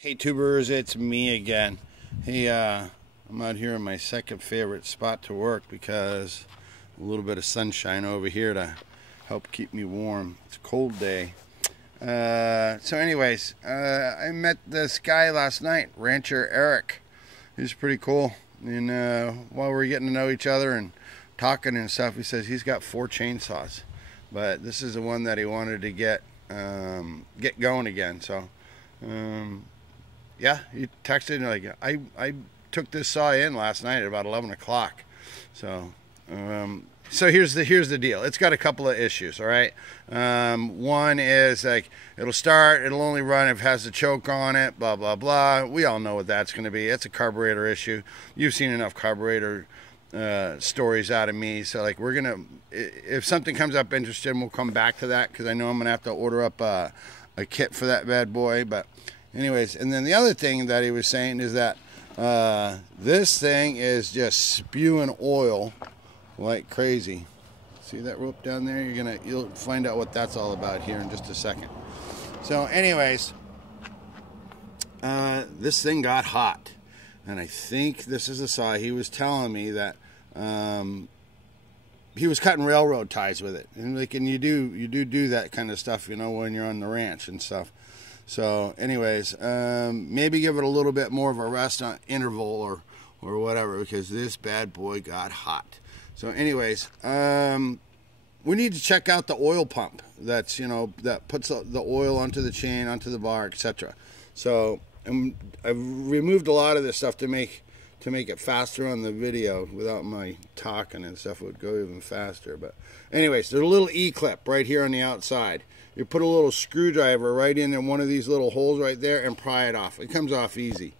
Hey tubers, it's me again. Hey, I'm out here in my second favorite spot to work because a little bit of sunshine over here to help keep me warm. It's a cold day. So anyways, I met this guy last night, Rancher Erik. He's pretty cool. And while we were getting to know each other and talking and stuff, he says he's got 4 chainsaws. But this is the one that he wanted to get going again. So yeah, he texted like, I took this saw in last night at about 11 o'clock. So here's the deal. It's got a couple of issues, all right? One is like, it'll start, it'll only run if it has a choke on it, blah, blah, blah. We all know what that's going to be. It's a carburetor issue. You've seen enough carburetor stories out of me. So like, we're going to, if something comes up interesting, we'll come back to that because I know I'm going to have to order up a kit for that bad boy. But anyways, and then the other thing that he was saying is that this thing is just spewing oil like crazy. See that rope down there? You'll find out what that's all about here in just a second. So anyways, this thing got hot, and I think this is the saw. He was telling me that he was cutting railroad ties with it, and like, and you do that kind of stuff, you know, when you're on the ranch and stuff. So anyways, maybe give it a little bit more of a rest interval or whatever, because this bad boy got hot. So anyways, we need to check out the oil pump that's, you know, that puts the oil onto the chain, onto the bar, etc. So I've removed a lot of this stuff to make it faster on the video. Without my talking and stuff, it would go even faster. But anyways, there's a little E-clip right here on the outside. You put a little screwdriver right in one of these little holes right there and pry it off. It comes off easy.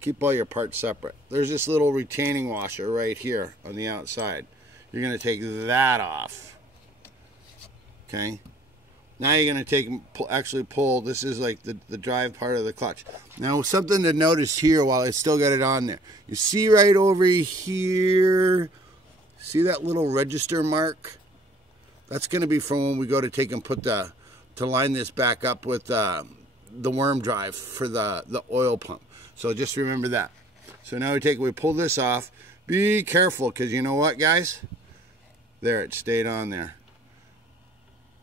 Keep all your parts separate. There's this little retaining washer right here on the outside. You're going to take that off. Okay. Now you're going to actually pull. This is like the drive part of the clutch. Now something to notice here while I still got it on there. You see right over here, see that little register mark? That's going to be from when we go to take and put to line this back up with the worm drive for the oil pump. So just remember that. So now we pull this off. Be careful, because you know what, guys? There, it stayed on there.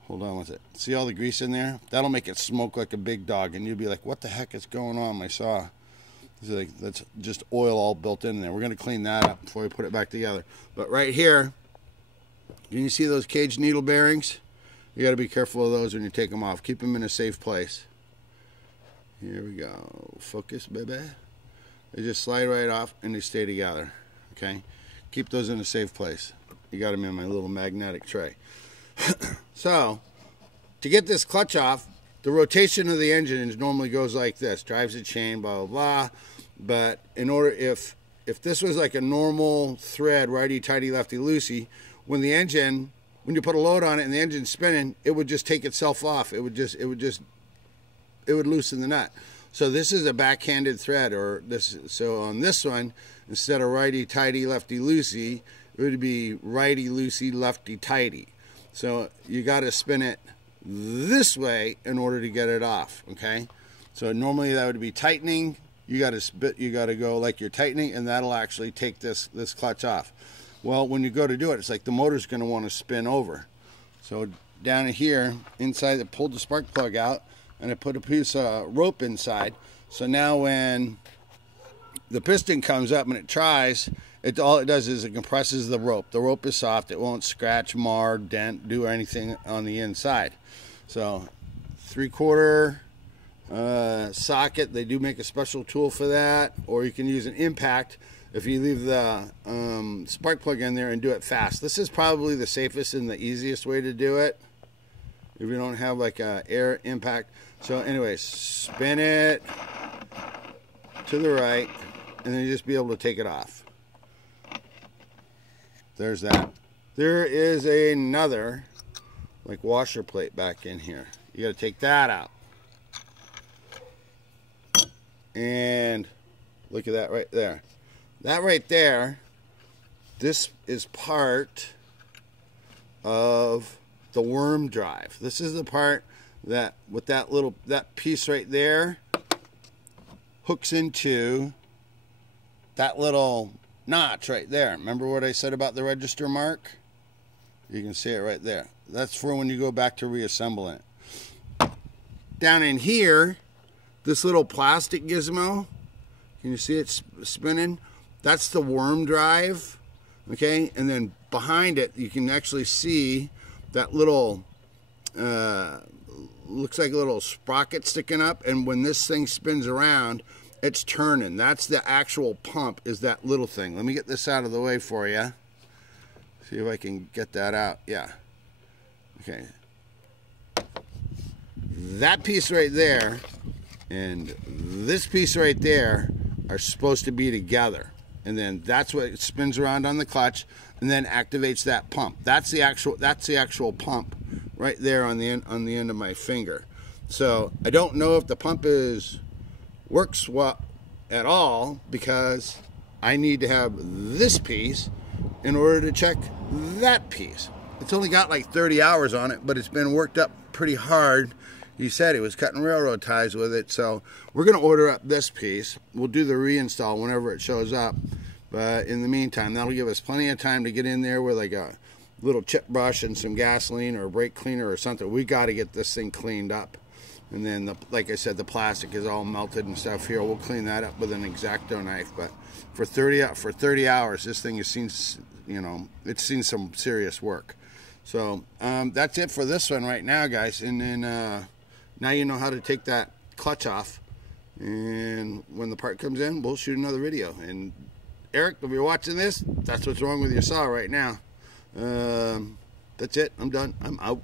Hold on with it. See all the grease in there? That'll make it smoke like a big dog, and you'll be like, what the heck is going on my saw? It's like, that's just oil all built in there. We're going to clean that up before we put it back together. But right here, can you see those cage needle bearings? You got to be careful of those when you take them off. Keep them in a safe place. Here we go. Focus, baby. They just slide right off and they stay together. Okay? Keep those in a safe place. You got them in my little magnetic tray. So, to get this clutch off, the rotation of the engine normally goes like this. Drives the chain, blah, blah, blah. But in order, if this was like a normal thread, righty-tighty, lefty-loosey, when you put a load on it and the engine's spinning, it would just take itself off. It would loosen the nut. So this is a backhanded thread, so on this one, instead of righty-tighty, lefty-loosey, it would be righty-loosey, lefty-tighty. So you got to spin it this way in order to get it off, okay? So normally that would be tightening. You got to go like you're tightening, and that'll actually take this clutch off. Well, when you go to do it, it's like the motor's going to want to spin over. So down here, inside, I pulled the spark plug out, and I put a piece of rope inside. So now when the piston comes up and it tries, all it does is it compresses the rope. The rope is soft. It won't scratch, mar, dent, do anything on the inside. So 3/4 socket. They do make a special tool for that, or you can use an impact if you leave the spark plug in there and do it fast. This is probably the safest and the easiest way to do it if you don't have like a air impact. So anyways, spin it to the right, and then you just be able to take it off. There's that. There is another like washer plate back in here. You got to take that out. And look at that right there. That right there, this is part of the worm drive. This is the part that with that piece right there, hooks into that little notch right there. Remember what I said about the register mark? You can see it right there. That's for when you go back to reassembling it. Down in here, this little plastic gizmo, can you see it spinning? That's the worm drive, okay? And then behind it, you can actually see that little, looks like a little sprocket sticking up, and when this thing spins around, it's turning. That's the actual pump, is that little thing. Let me get this out of the way for you. See if I can get that out. Yeah. Okay. That piece right there and this piece right there are supposed to be together. And then that's what spins around on the clutch and then activates that pump. That's the actual pump right there on the end of my finger. So I don't know if the pump works well at all, because I need to have this piece in order to check that piece. It's only got like 30 hours on it, but it's been worked up pretty hard. He said he was cutting railroad ties with it, so we're going to order up this piece. We'll do the reinstall whenever it shows up, but in the meantime, that'll give us plenty of time to get in there with like a little chip brush and some gasoline or a brake cleaner or something. We got to get this thing cleaned up. And then, like I said, the plastic is all melted and stuff here. We'll clean that up with an X-Acto knife. But for 30 hours, this thing has seen, you know, it's seen some serious work. So that's it for this one right now, guys. And then now you know how to take that clutch off. And when the part comes in, we'll shoot another video. And Eric, if you're watching this, that's what's wrong with your saw right now. That's it. I'm done. I'm out.